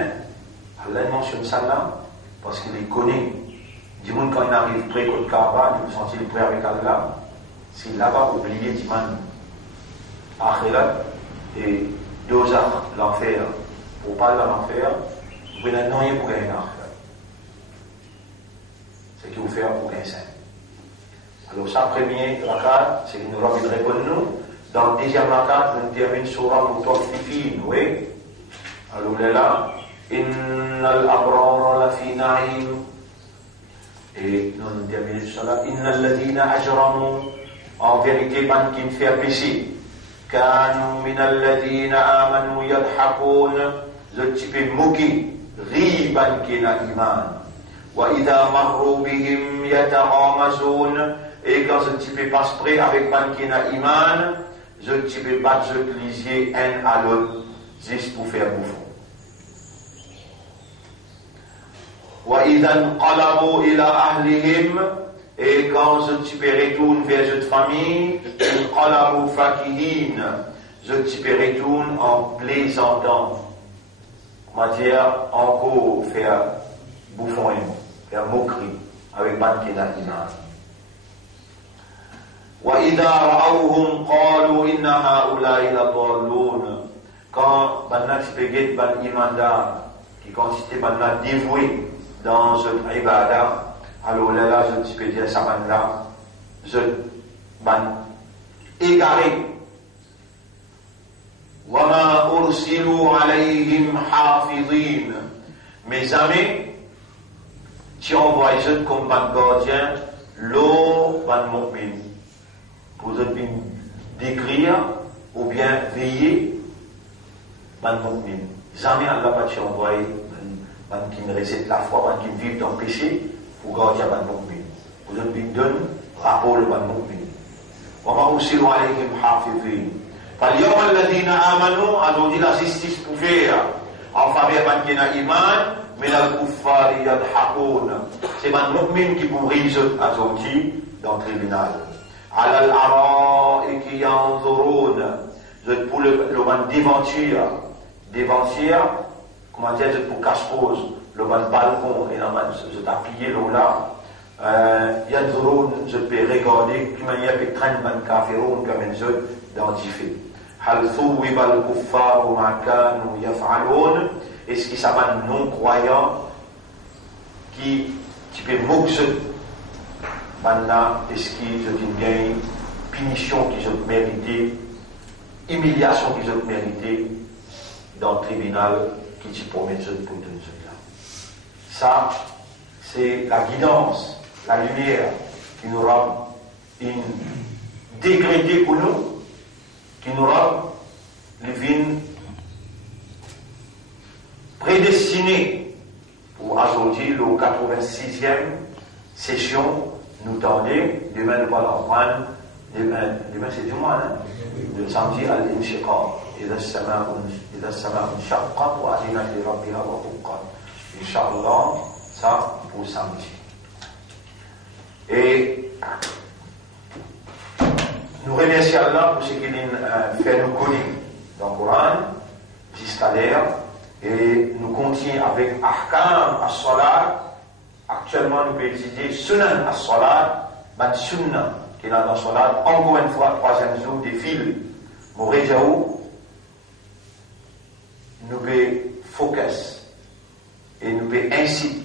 Allah mentionne ça là parce qu'il les connaît. Du monde quand il arrive près de Kaaba, il peut sentir prêt avec Allah. S'il là-bas oublié du monde, Akhirat et deux heures l'enfer. Pour pas de l'enfer, vous pouvez n'être rien pour gagner l'enfer. C'est ce qu'il faut faire pour gagner ça. Alors ça, premier rakat, c'est qu'il nous a envie de répondre nous. Dans le deuxième rakat, on termine sur la Mutafifin, oui. Alors là, Innal abrara la fi na'im. Et nous terminons sur cela. Innal ladina ajramu. En vérité, ban qui me fait péché. Kanu minal ladina amanu yadhakoun. Le type moqué. Riban qui n'a iman. Wa idha marru bihim yataghamazun. Et quand ce type passe près avec ban qui n'a iman, ce type bat ce lisier un à l'autre. Juste pour faire bouffon. وإذا انقلبوا إلى أهلهم et quand ce type retourne vers cette famille, انقلبوا فكهين, ce type retourne en plaisantant, comment dire, encore faire bouffon, faire moquerie avec Bankina Iman. وإذا رأوهم قالوا إن هؤلاء لضالون. Quand Banna Spéguet Ban Imanda, qui consistait Banna dévoué dans ce ibadah, alors là, je peux dire ça là, je ban égaré. وما أرسلوا عليهم حافظين. Mes amis, tu envoies je comme ban gardien, l'eau ban mu'min. Pour eux décrire ou bien veiller ban mu'min. Jamais Allah pas tu envoie qui me récite la foi, qui me vivent dans le péché, pour garder ban mu'min. Pour eux bien donne rapport le ban mu'min. وما أرسلوا عليهم حافظين. فاليوم الذين آمنوا aujourd'hui la justice pour faire en faveur ban qui n'a iman, mais la kuffar yadhakoun. C'est ban mu'min qui pour rire aujourd'hui dans le tribunal. على الأرائك ينظرون. Pour le ban déventure, comment dire, pour cache-pose, le ban balcon et la man se tapiller là, yanzurun, je peux regarder, d'une manière que traîne ban kafirun comme un jeu d'antifé. Hal thuwiba al-kuffaru ma kanu yaf'alun. Est-ce qu'il s'appelle non-croyant qui peut moquer maintenant, est-ce qu'ils ont une gain, punition qu'ils ont mérité, humiliation qu'ils ont mérité dans le tribunal qui t'y promet ce pour de là. Ça, c'est la guidance, la lumière qui nous rend une décrétée pour nous, qui nous rend les vignes prédestinées aujourd'hui, la 86e session, nous tendez, demain nous allons reprendre, demain c'est du mois, hein? Le samedi à l'Inchiqaq, إذا السماء انشقت وأذنت لربها وحقت. Inch'Allah, ça pour samedi. Et nous remercions Allah pour ce qu'il fait nous connaître dans le Coran jusqu'à l'heure. Et nous continuons avec Ahkam as-Salat. Actuellement, nous pouvons étudier Sunan as-Salat, ban Sunnah qui est dans la Salat. Encore une fois, troisième jour des fils. Mourejaou, nous pouvons focus et nous pouvons inciter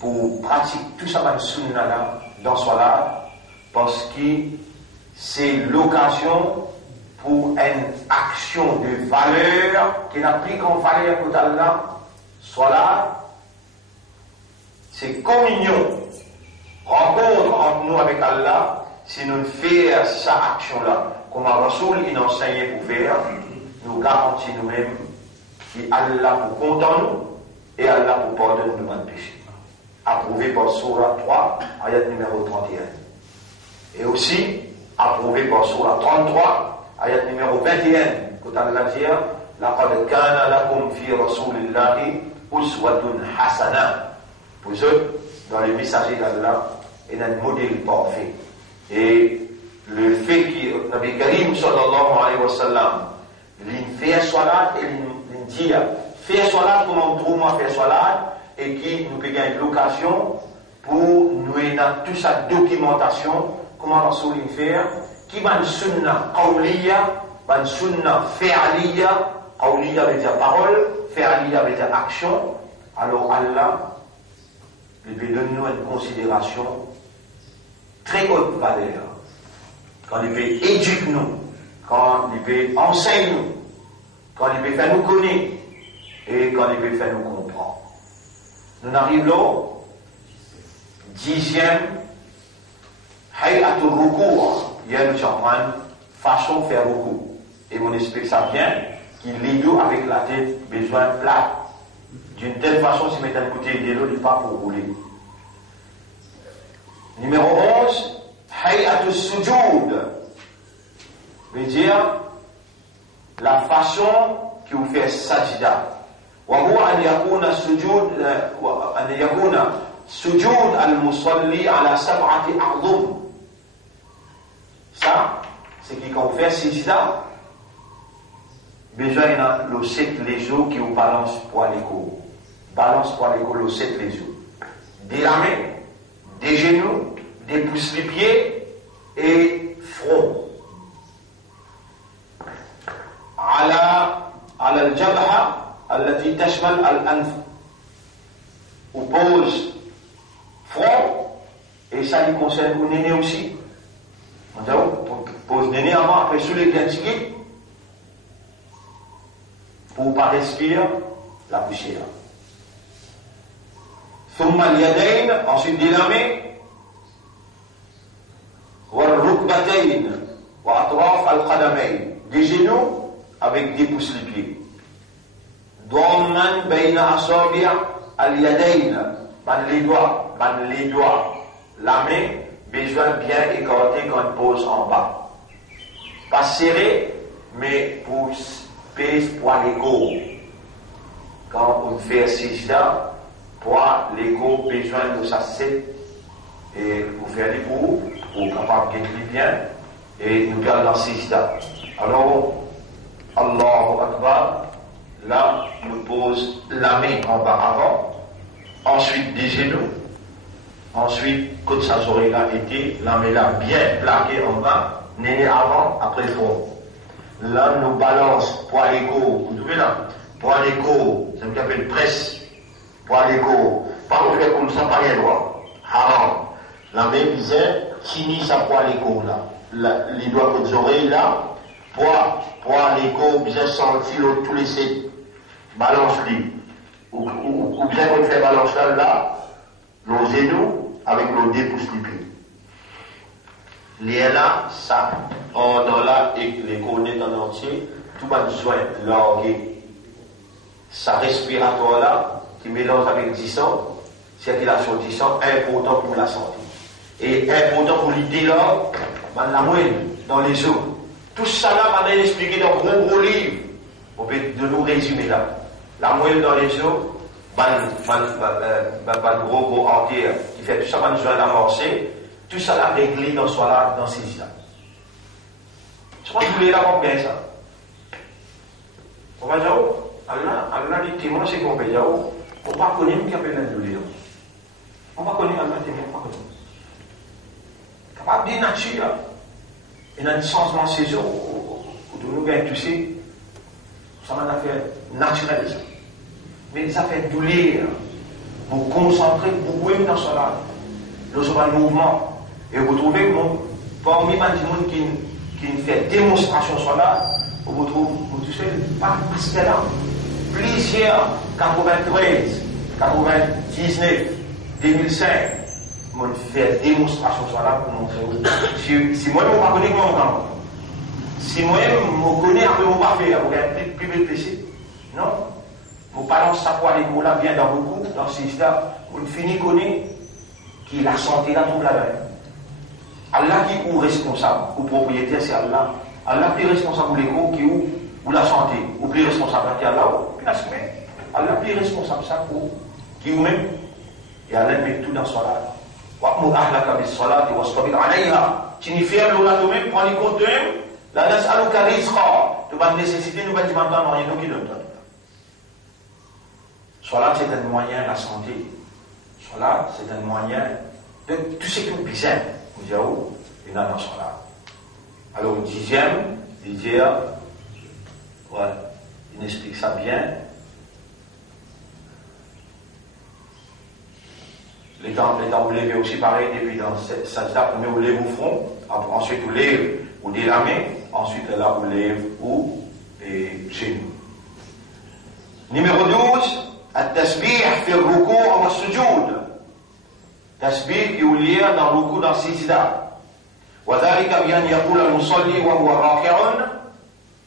pour pratiquer tout ça ban Sunnah là dans Salat parce que c'est l'occasion pour une action de valeur qui n'a pris comme valeur pour Allah. Salat, c'est communion, rencontre entre nous avec Allah. Si nous faisons cette action-là, comme un Rasoul il enseignait pour faire, nous garantissons nous-mêmes qu'Allah pour content nous et Allah pour pardonner nos péchés. Approuvé par Surah 3, ayat numéro 31. Et aussi, approuvé par Surah 33, ayat numéro 21, quand Allah dit لَقَدْ كَانَ لَكُمْ فِي رَسُولِ اللَّهِ أُسْوَةٌ حَسَنَةٌ. Pour eux, dans les messagers d'Allah, il y a un modèle parfait. Et le fait que Nabi Karim sallallahu alayhi wa sallam, il fait salat et il dit faire salat comme on trouve moi faire salat et qui nous peut gagner l'occasion pour nous aider dans toute sa documentation, comment Rasoul fait, qui va une sunna qawliya, va une sunna fi'liya, qawliya veut dire parole, fi'liya veut dire action. Alors Allah, il peut donner nous une considération très haute valeur. Quand il peut éduquer nous, quand il peut enseigner nous, quand il peut faire nous connaître et quand il peut faire nous comprendre. Nous arrivons au 10e Hay'atul Ruku'. Hier nous sommes en façon de faire beaucoup. Et on explique ça bien, qu'il lit avec la tête besoin plate. D'une telle façon, si mettre un côté de l'eau, il n'est pas pour rouler. Numéro 11, Hay'atul Sujoud. Veut dire la façon que vous faites sajda. وهو أن يكون سجود المصلي على 7 أعظم. Ça, c'est que quand on fait sajda, besoin de le 7 les jours qui vous balance pour l'écho. Balance pour l'écho le 7 les jours. Des la main, des genoux, des pouces les pieds et front. على الجبهة التي تشمل الأنف. On pose front et ça lui concerne le néné aussi. On pose néné avant, après sous les bien tigres pour ne pas respirer la poussière. ثم اليدين, ensuite des mains, والركبتين وأطراف القدمين, des genoux avec des pouces les pieds. ضمن بين أصابع اليدين, les doigts, la main besoin bien écarter quand on pose en bas. Pas serré, mais pour pèse pour l'égo. Quand on fait sajda, pour l'égo besoin de sa set et pour faire les pour capable de gagner bien et nous garder la sajda. Alors, Allahu Akbar, là, nous pose la main en bas avant, ensuite des genoux, ensuite, quand sa oreille a été, la main là bien plaquée en bas, néné avant, après le front. Là, nous balance pour l'égo, vous trouvez là, pour l'égo, c'est ce qu'on appelle presse, pour l'égo, pas le faire comme ça, pas rien droit, haram. La main disait, finit ça pour l'égo là, les doigts aux oreilles là, pour l'égo, bien sentir tous les sept, balance-lui, ou bien qu'on fait balance là, nos genoux avec nos deux pouces du pied. Les là, ça, dans là, et les connaît en entier, tout va besoin larguer. Sa respiratoire là, qui mélange avec 10 ans, circulation 10 ans, important pour la santé. Et important pour l'idée là, la moelle dans les os. Tout ça là, on a expliqué dans gros livres. On peut de nous résumer là. La moelle dans les os, gros artère qui fait tout ça, on a amorcé. Tout ça là réglé dans ce là, dans ces là. Je crois que vous voulez là bien ça. On va dire, Allah dit témoin, c'est qu'on peut dire, on ne va pas connaître qui appelle la douleur. On va connaître Allah témoin, on va connaître. Capable de nature, et dans le changement de saison, où nous gagnons tous ces, ça m'a fait naturel. Mais ça fait douleur, vous concentrer beaucoup dans cela, dans ce mouvement, et vous trouvez que parmi les gens qui fait démonstration sur là, vous trouvez pas parce que là, plusieurs 93, 99, 2005, on fait démonstration sur là pour montrer. Si moi je ne connais pas comment, si moi je connais un peu mon parfait, vous avez plus de péché, non? Vos parents savent aller pour là bien dans beaucoup, dans ces états, vous finissez connaître qui la santé là tout là-bas. Allah qui est responsable, ou propriétaire, c'est Allah. Allah qui est responsable pour l'écho, qui est ou la santé, ou plus responsable qui est Allah, puis la semaine. Allah qui est responsable ça pour qui est même. Et Allah met tout dans son âme. Wa'mur ahlaka bis salati wastabir alayha. Tu n'y fais l'ola toi-même, prends les comptes toi-même. La nas'aluka rizqa. Tu vas nécessiter, nous va dire maintenant, rien qui donne. Salat, c'est un moyen de la santé. Salat, c'est un moyen de tout ce qui est bizarre. Vous avez où? Il y en a dans Salat. Alors, le 10e, il dit, ouais, il explique ça bien. Les temps vous levez aussi pareil, depuis dans cette sajda, vous levez au front, ensuite vous levez ou des la main, ensuite là vous levez ou les genoux. Numéro 12, التسبيح في الركوع والسجود. تسبيح يولي dans الركوع dans السجدة. وذلك بأن يقول المصلي وهو راكع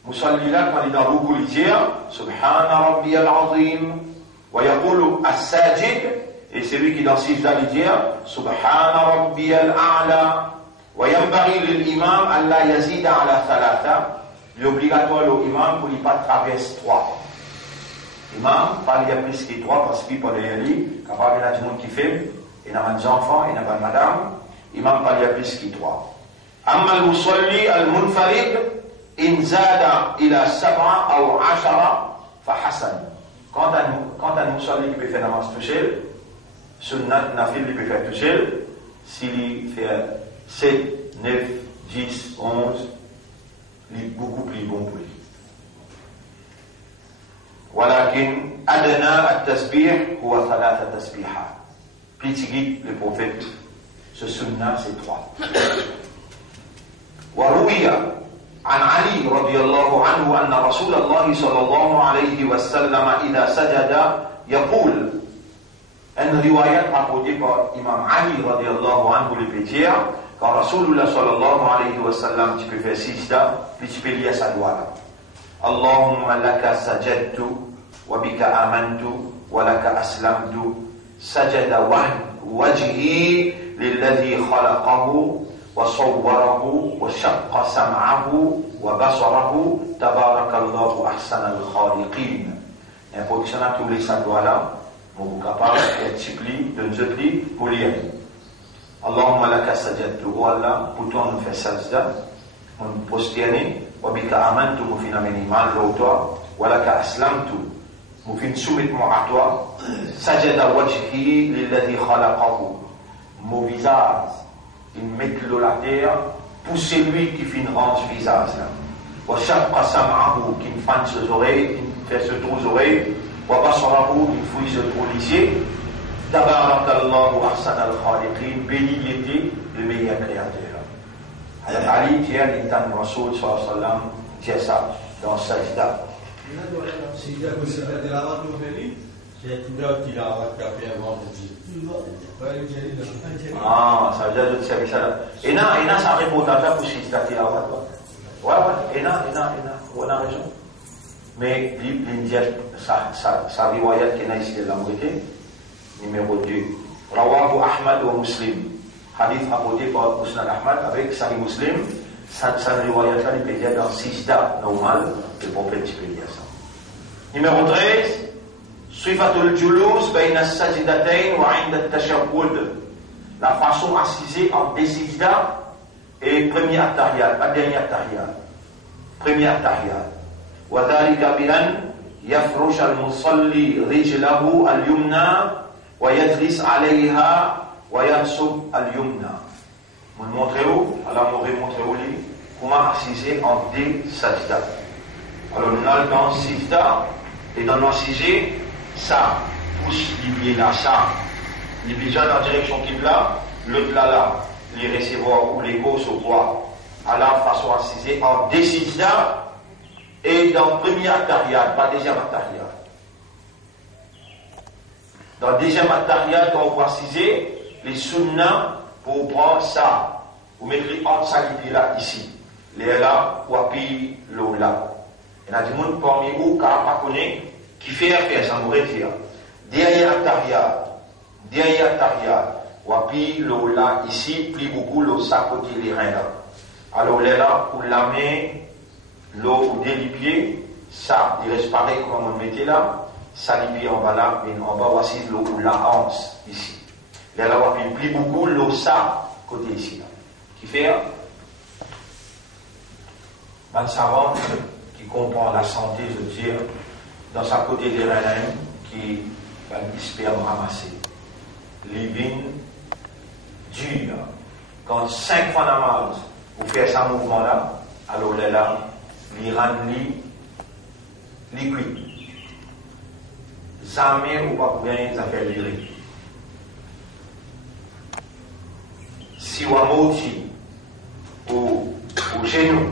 مصلي لك quand il est dans le ركوع il dit سبحان ربي العظيم ويقول الساجد et celui qui dans le سجدة il dit سبحان ربي الأعلى وينبغي للإمام ألا يزيد على ثلاثة. L'obligatoire l'imam pour ne pas traverser 3. Imam, pas il y a plus que 3 parce qu'il peut y aller, capable il y a du monde qui fait, il y a des enfants, il y a des madame, imam pas il y a plus que 3. أما المصلي المنفرد إن زاد إلى 7 أو 10 فحسن. Quand un musulman qui peut faire namaz tout seul, sunnat nafil il peut faire tout seul, s'il fait 7, 9, 10, 11, il est beaucoup plus bon pour lui. ولكن أدنى التسبيح هو 3 تسبيحات. Plus petit le prophète, ce sunna c'est 3. وروي عن علي رضي الله عنه أن رسول الله صلى الله عليه وسلم إذا سجد يقول. Une riwayat rapportée par Imam Ali رضي الله عنه le peut dire quand Rasulullah صلى الله عليه وسلم tu peux faire sijda, puis tu peux lire sa doigt là. اللهم لك سجدت وبك آمنت ولك أسلمت سجد وجهي للذي خلقه وصوره وشق سمعه وبصره تبارك الله أحسن الخالقين. Un positionnement qui oublie sa doigt là, vous capable d'être suppli, de nous appeler pour lire. Allahumma laka sajadtu, oh Allah, pour toi nous fait sajda, nous prosterner. وبك آمنت مفينا من إيمان لوتوا ولك أسلمت مفين سمت معتوا سجد وجهي للذي خلقه. Mon visage il met l'eau la terre pour celui qui fait une range visage وشق سمعه qui me fane ses oreilles qui fait se trou aux oreilles وبصره qui fouille se trou les yeux. تبارك الله أحسن الخالقين. Béni était le meilleur créateur. Alors Ali dit à l'Intan Rasoul sallallahu alayhi wa sallam, dit ça dans Sajda. Ah, ça veut dire que c'est ça. Et là, ça répond à ça pour Sajda Tilawat. Ouais, et là, on a raison. Mais l'Indien, sa riwayat qui est ici de la moitié, numéro 2. Rawahu Ahmad wa Muslim. Hadith rapporté par Musnad Ahmad avec Sahih Muslim. Sa riwayat là, il peut dire dans 6 dates normales, le prophète peut dire ça. Numéro 13. Sifatul julus bayna as-sajdatayn wa 'inda at-tashahhud. La façon assisée en deux sajdas et premier at-tahiyat, pas dernier at-tahiyat. Premier at-tahiyat. Wa dhalika bi an yafrush al-musalli rijlahu al-yumna wa yajlis 'alayha wa yansub al-yumna. Vous le montrez où? Alors, on va montrer où lui comment assiser en deux sajdas. Alors, on a dans sajda et dans l'assiser, ça pousse les pieds là, ça. Les pieds dans la direction qu'il a, l'autre là, les recevoir ou les gosses au poids. À la façon assiser en deux sajdas et dans premier at-tahiyat, pas deuxième at-tahiyat. Dans le deuxième at-tahiyat, quand on va assiser, les sunnah pour prendre ça. Vous mettrez entre ça et là, ici. Les là, ou appuyer l'eau là. Il y a des gens parmi vous qui ne connaissent pas, qui fait ça, vous retire. Derrière Tahiyat, ou appuyer l'eau là, ici, plie beaucoup l'eau ça côté les reins là. Alors là, pour la main, l'eau ou des pieds, ça, il reste pareil comme on le mettait là, ça les pieds en bas là, mais en bas voici l'eau ou la hanse, ici. Là, on plie beaucoup l'eau ça côté ici là. Qui fait un savant qui comprend la santé, je veux dire, dans sa côté des reins qui va le sperme ramasser. Les vignes dures. Quand 5 fois namaz, vous faites ce mouvement-là, alors là, les reins liquides. Jamais ou pas bien ça fait lyrique. Si on a au genou,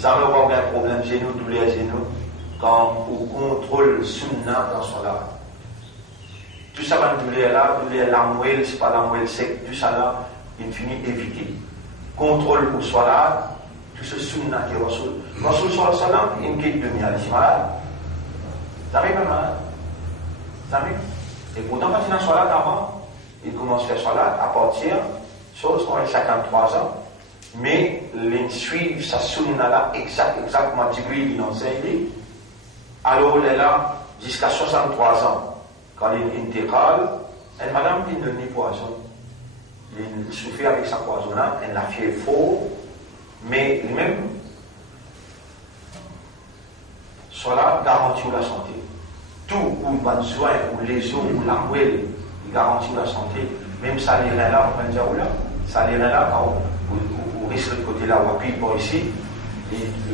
jamais on va avoir un problème genou, douleur genou, quand on contrôle le sunnah dans son âme. Tout ça va douleur là, la moelle, c'est pas la moelle sec, tout ça là, il finit éviter. Contrôle pour soi là, tout ce sunnah qui est Rasul. Rasul sallallahu alayhi wa sallam, il me quitte de miel, c'est malade. Ça arrive malade. Ça arrive. Et pourtant, quand il a salat avant, il commence à faire salat à partir, chose qu'on a 53 ans, mais les suivent sa sunna là, exactement, Jibril il enseigne, alors il est là jusqu'à 63 ans. Quand il intégral, une madame qui ne nie poison, il souffre avec sa poison là, elle l'a fait faux, mais lui-même, salat garantit la santé. Tout ou le besoin, ou les os, ou la moelle, il garantit la santé. Même ça, les reins là, on va dire, là, ça, les reins là, quand on risque le côté là, on appuie pour ici,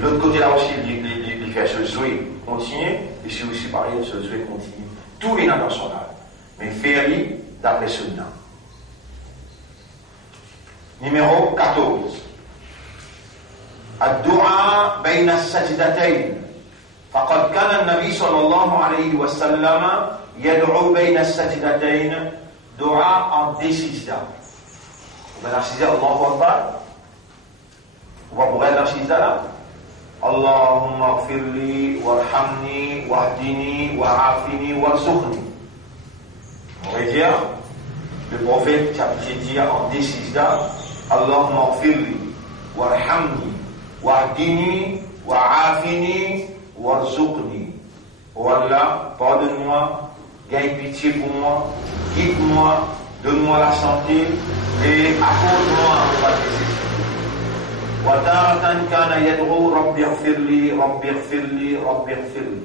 l'autre côté là aussi, il fait ce jouet continue, et c'est aussi pareil, ce jouet continue. Tout est dans son âme. Mais faire-le d'après Sunna. Numéro 14. Ad-du'a bayna as-sajdatayn. فقد كان النبي صلى الله عليه وسلم يدعو بين السجدتين دعاء en deux sajda. On va la sajda Allahu Akbar. On va pourrir la sajda là. Allahumma ighfirli warhamni wahdini wa'afini warzuqni. On va dire le prophète a dit en deux sajda Allahumma ighfirli warhamni wahdini wa'afini warzuqni. Oh Allah, pardonne-moi, gagne pitié pour moi, guide-moi, donne-moi la santé et accorde-moi la nécessité. Wa taratan kana yad'u rabbi ighfirli, rabbi ighfirli, rabbi ighfirli.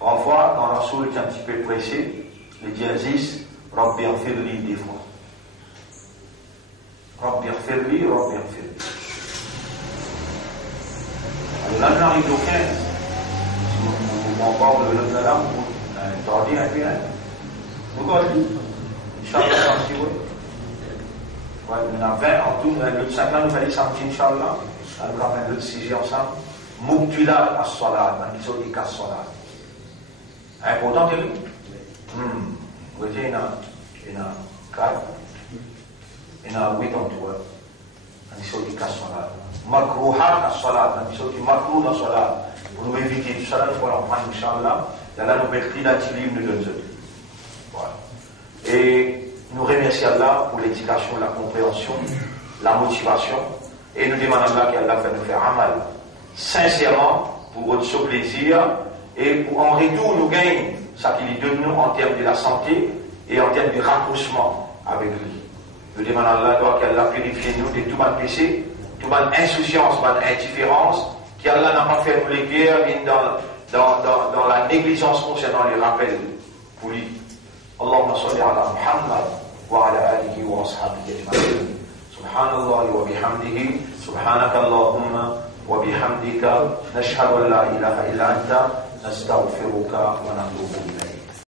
Parfois, quand Rasoul est un petit peu pressé, le diasis, rabbi ighfirli des fois. Rabbi ighfirli, rabbi ighfirli. Alors là, on arrive au 15. On parle de l'autre là, t'en dis un peu, hein? Vous connaissez? Inch'Allah, si vous voulez. On a 20 en tout, l'autre 5 ans, nous allons sortir, Inch'Allah. On va faire l'autre sujet ensemble. Muqtila as-salat, dans les autres cas salat. Important, c'est lui? Vous voyez, il y en a 4, il y en a 8 en tout, dans les autres cas salat. Makruhat as-salat, dans les autres makruh as-salat. pour nous éviter tout ça, nous pourrons prendre, Inch'Allah, dans la nouvelle livre nous donne. Voilà. Et nous remercions Allah pour l'éducation, la compréhension, la motivation, et nous demandons Allah qu'Allah fait nous faire amal, sincèrement, pour votre plaisir, et pour en retour nous gagner ce qu'il donne nous en termes de la santé et en termes de rapprochement avec lui. Nous demandons à Allah qu'Allah purifie nous de tout mal péché, toute mal insouciance, mal indifférence, qu'Allah n'a pas fait nous les guerres dans la négligence concernant les rappels pour lui. Allahumma salli ala Muhammad wa ala alihi wa ashabihi ajma'in. Subhanallah wa bihamdihi, subhanaka Allahumma wa bihamdika, nashhadu an la ilaha illa anta, nastaghfiruka wa natubu ilayk.